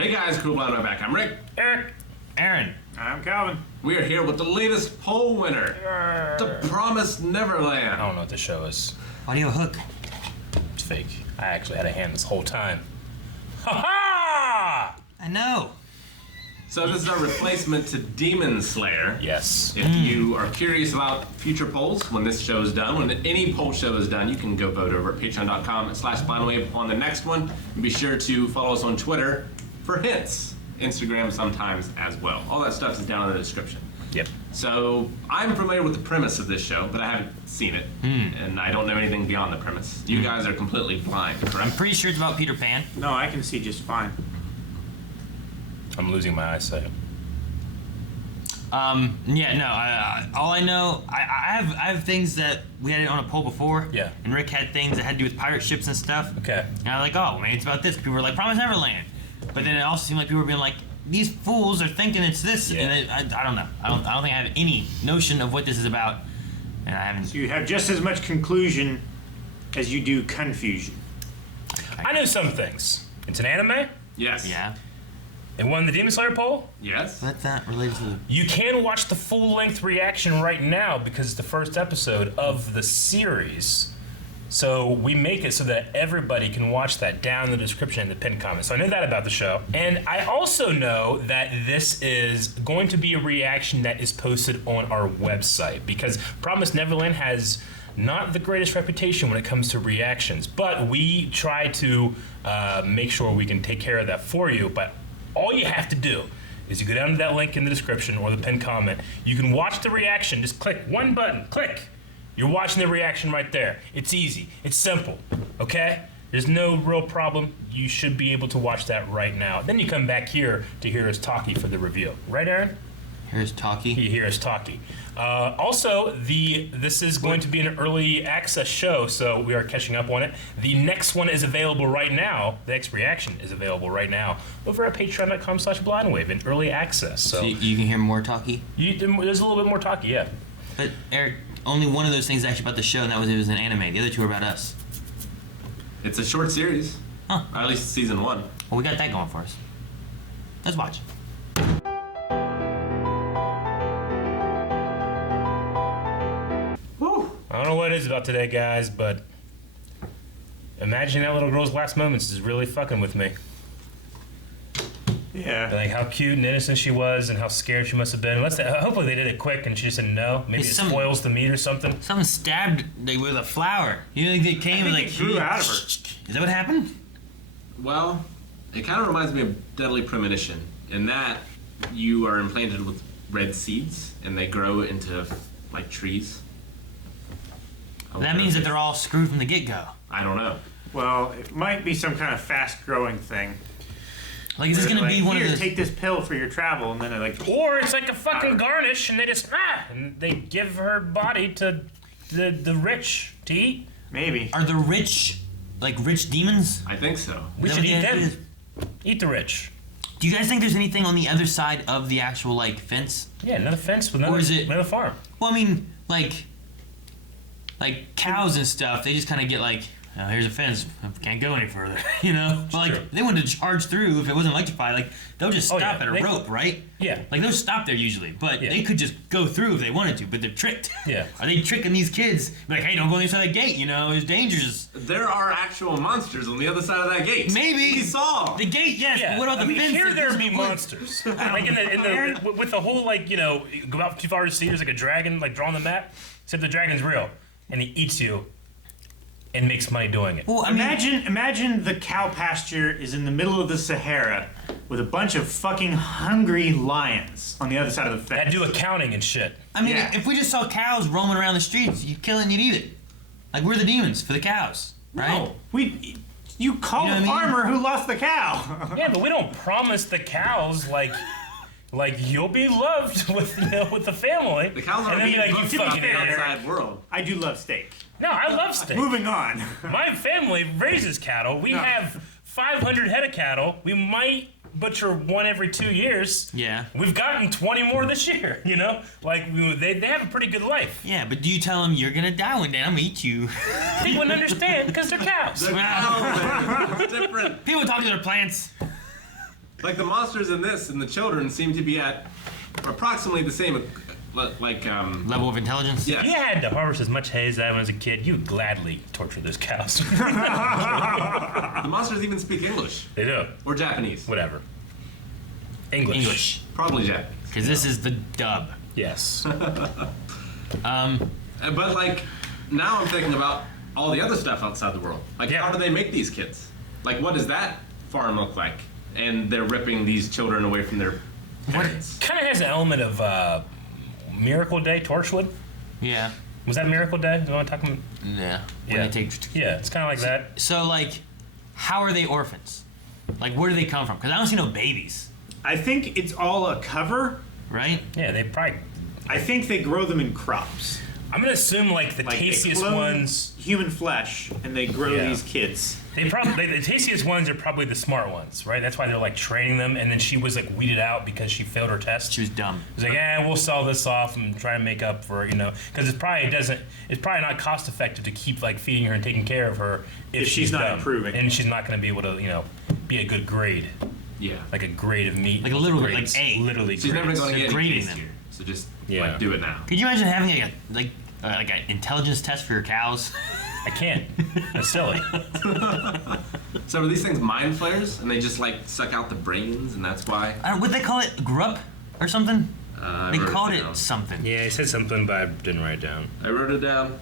Hey guys, cool blind my back. I'm Rick. Eric. Aaron. I'm Calvin. We are here with the latest poll winner, The Promised Neverland. I don't know what this show is. Audio hook. It's fake. I actually had a hand this whole time. Ha ha! I know. So this is our replacement to Demon Slayer. Yes. If you are curious about future polls, when this show is done, when any poll show is done, you can go vote over at patreon.com/blindwave on the next one. And be sure to follow us on Twitter for hints. Instagram sometimes as well. All that stuff is down in the description. Yep. So I'm familiar with the premise of this show, but I haven't seen it. And I don't know anything beyond the premise. You guys are completely blind, correct? I'm pretty sure it's about Peter Pan. No, I can see just fine. I'm losing my eyesight. Yeah, no. All I know, I have things that we had it on a poll before. Yeah. And Rick had things that had to do with pirate ships and stuff. Okay. And I'm like, oh, maybe it's about this. People were like, Promised Neverland. But then it also seemed like people were being like, these fools are thinking it's this. Yeah. And I don't know. I don't think I have any notion of what this is about. And I haven't. So you have just as much conclusion as you do confusion. I know some things. It's an anime. Yes. Yeah. It won the Demon Slayer poll. Yes. That's not related to the. You can watch the full-length reaction right now because it's the first episode of the series. So we make it so that everybody can watch that down in the description in the pinned comment. So I know that about the show. And I also know that this is going to be a reaction that is posted on our website because Promised Neverland has not the greatest reputation when it comes to reactions. But we try to make sure we can take care of that for you. But all you have to do is you go down to that link in the description or the pinned comment. You can watch the reaction. Just click one button. Click. You're watching the reaction right there. It's easy. It's simple. Okay? There's no real problem. You should be able to watch that right now. Then you come back here to hear us talkie for the review. Right, Aaron? Here's talkie. You hear us talkie. Also, this is going to be an early access show, so we are catching up on it. The next one is available right now. The next reaction is available right now over at patreon.com/blindwave in early access. So you can hear more talkie? there's a little bit more talkie, yeah. But Eric, only one of those things is actually about the show, and that was it was an anime. The other two are about us. It's a short series. Huh. Or at least season 1. Well, we got that going for us. Let's watch. Woo! I don't know what it is about today, guys, but imagining that little girl's last moments is really fucking with me. Yeah. Like how cute and innocent she was and how scared she must have been. Hopefully they did it quick and she just said no. Maybe it spoils the meat or something. Someone stabbed with a flower. You think they came and like it grew out of her. Is that what happened? Well, it kind of reminds me of Deadly Premonition in that you are implanted with red seeds and they grow into like trees. That means that they're all screwed from the get-go. I don't know. Well, it might be some kind of fast-growing thing. Like, is this gonna be one of Here, the? take this pill for your travel, and then it like. Or it's like a fucking garnish and they just and they give her body to the rich to eat. Maybe. Are the rich, like rich demons? I think so. We Is should that eat what the idea them. Eat the rich. Do you guys think there's anything on the other side of the actual like fence? Yeah, another fence with Or is it- another farm. Well, I mean, like cows and stuff. They just kind of get like, oh, here's a fence. Can't go any further, you know. But like, true. they wanted to charge through if it wasn't electrified. Like, they'll just Oh, stop yeah. at a They- rope, right? Yeah. Like they'll stop there usually, but Yeah. they could just go through if they wanted to. But they're tricked. Yeah. Are they tricking these kids? Like, hey, don't go on the other side of the gate. You know, it's dangerous. There are actual monsters on the other side of that gate. Maybe. We saw. The gate, yes. Yeah, But what about the fence? here that there doesn't be look- monsters. Like in the with the whole like go out too far to see there's like a dragon like drawn on the map. Except the dragon's real and he eats you and makes money doing it. Well, I mean, Imagine the cow pasture is in the middle of the Sahara with a bunch of fucking hungry lions on the other side of the fence. That do accounting and shit. Yeah. if we just saw cows roaming around the streets, you'd kill it and you'd eat it. Like, we're the demons for the cows, right? No, you call You know the what I mean? farmer who lost the cow. Yeah, but we don't promise the cows like you'll be loved with with the family. The cows are and then being be like, you booked from fucking the idiot. outside world. I do love steak. No, I love steak. Moving on. My family raises cattle. We have 500 head of cattle. We might butcher one every 2 years. Yeah. We've gotten 20 more this year, you know? Like, they have a pretty good life. Yeah, but do you tell them you're gonna die one day? I'm gonna eat you. They wouldn't understand because they're cows. The cow, man. It's different. People talk to their plants. Like the monsters in this and the children seem to be at approximately the same, Level of intelligence? yeah. If you had to harvest as much hay as I when as a kid, you would gladly torture those cows. The monsters even speak English They do. or Japanese. Whatever. English. Probably Japanese. Because this is the dub. Yes. But like now I'm thinking about all the other stuff outside the world. Like Yeah. how do they make these kids? Like what does that farm look like? And they're ripping these children away from their parents. Kind of has an element of Miracle Day, Torchwood. Yeah. Was that Miracle Day? Is that what I'm talking about? Yeah. When Yeah. they take. Yeah, it's kind of like that. So, like, how are they orphans? Like, where do they come from? Because I don't see no babies, I think it's all a cover. right? Yeah, they probably. I think they grow them in crops. I'm gonna assume like the Like they tastiest clone ones. human flesh, and they grow Yeah. these kids. The tastiest ones are probably the smart ones, right? That's why they're like training them. And then she was like weeded out because she failed her test. She was dumb. It's like, we'll sell this off and try and make up for, because it's probably not cost effective to keep like feeding her and taking care of her if she's not dumb. improving. and she's not going to be able to, be a good grade, Yeah. like a grade of meat, Like a little- grades, like A. literally. She's never grades. going to They're get any grading tastier. them. So just Yeah. like do it now. Could you imagine having like an intelligence test for your cows? I can't. That's silly. So are these things mind flayers and they just like suck out the brains and that's why? Would they call it grup or something? I They wrote called down. it something. Yeah, he said something, but I didn't write it down. I wrote it down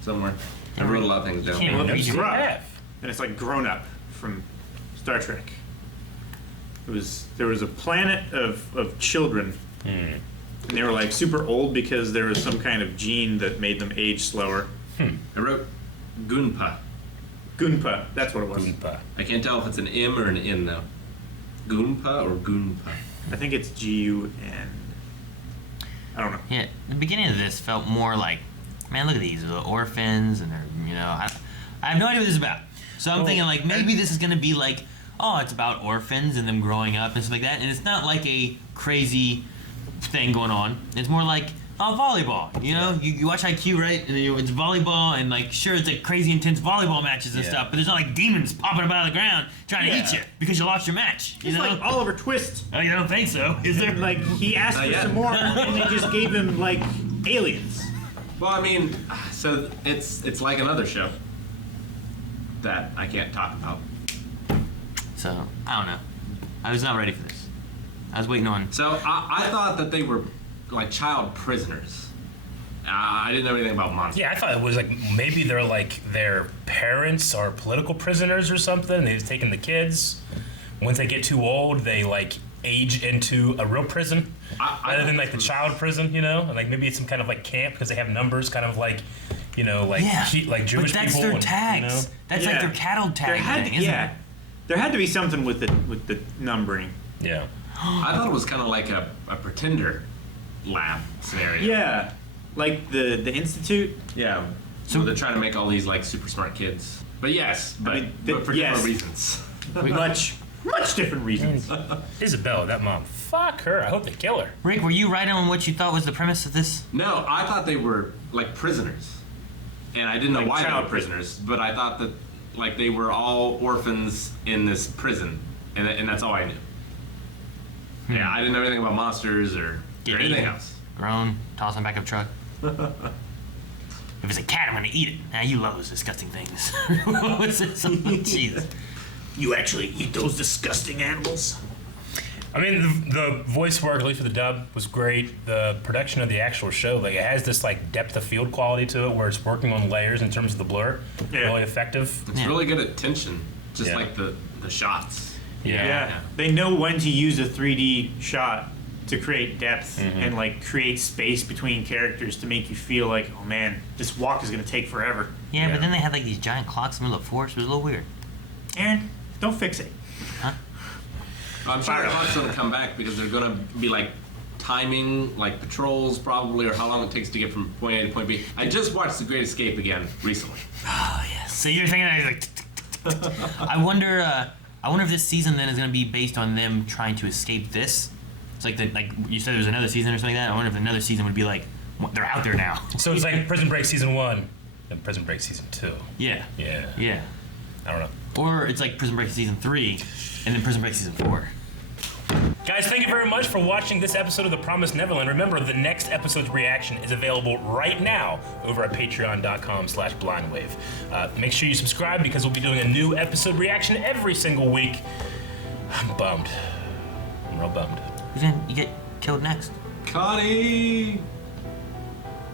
somewhere. I wrote a lot of things down. Can't Well, read it's your- Grub, and it's like grown up from Star Trek. There was a planet of children, and they were like super old because there was some kind of gene that made them age slower. I wrote Gunpa. Gunpa, that's what it was. Oompa. I can't tell if it's an M or an N though. Gunpa or Gunpa? I think it's G-U-N. I don't know. Yeah, the beginning of this felt more like, man, look at these little orphans, and they're, I have no idea what this is about. So I'm thinking like maybe this is gonna be like, oh, it's about orphans and them growing up and stuff like that, and it's not like a crazy thing going on. It's more like, oh, volleyball. You watch IQ, right? And it's volleyball, and like sure, it's like crazy intense volleyball matches and Yeah. stuff, but there's not like demons popping up out of the ground trying to Yeah. eat you because you lost your match. You It's know? like Oliver Twist. Oh, you don't think so? Is there? Like he asked Not for yet. some more, and they just gave him like aliens. Well, I mean, so it's like another show that I can't talk about. So I don't know. I was not ready for this. I was waiting on. So I thought that they were like child prisoners. I didn't know anything about monsters. Yeah, I thought it was like maybe they're like their parents are political prisoners or something. They've taken the kids. Once they get too old, they like age into a real prison, rather than like the child prison. Like maybe it's some kind of like camp because they have numbers, kind of like, like Yeah, like Jewish but that's people. their tags. That's like Yeah. their cattle tag thing, isn't yeah. it? There had to be something with the numbering. Yeah. I thought it was kind of like a pretender lab scenario. Yeah, like the institute. Yeah. So they're trying to make all these like super smart kids. But yes, but, mean, but for yes. different reasons. much different reasons. Isabella, that mom. Fuck her. I hope they kill her. Rick, were you right on what you thought was the premise of this? No, I thought they were like prisoners, and I didn't know Like why they child were prisoners. But I thought that like they were all orphans in this prison, and that's all I knew. Yeah, I didn't know anything about monsters or Get anything eaten. else. Grown, toss in back of truck. If it's a cat, I'm gonna eat it. Now you love those disgusting things. What's this? Jesus. You actually eat those disgusting animals? I mean, the voice work, at least for the dub, was great. The production of the actual show, like, it has this like depth of field quality to it, where it's working on layers in terms of the blur. Yeah. Really effective. It's Yeah. really good at tension, just Yeah. like the shots. Yeah. They know when to use a 3D shot to create depth and like create space between characters to make you feel like, oh man, this walk is gonna take forever. Yeah, Yeah. but then they had like these giant clocks in the middle of the forest. It was a little weird. Aaron, don't fix it. I'm sure the clock's gonna come back because they're gonna be like timing like patrols probably, or how long it takes to get from point A to point B. I just watched The Great Escape again recently. Oh yes. So you're thinking that he's like. I wonder. I wonder if this season then is going to be based on them trying to escape this. It's like like you said, there's another season or something like that. I wonder if another season would be like they're out there now. So it's like Prison Break season 1 and Prison Break season 2. Yeah. Yeah. Yeah. I don't know. Or it's like Prison Break season 3, and then Prison Break season 4. Guys, thank you very much for watching this episode of The Promised Neverland. Remember, the next episode's reaction is available right now over at patreon.com/blindwave. Make sure you subscribe because we'll be doing a new episode reaction every single week. I'm bummed. I'm real bummed. You get killed next. Connie!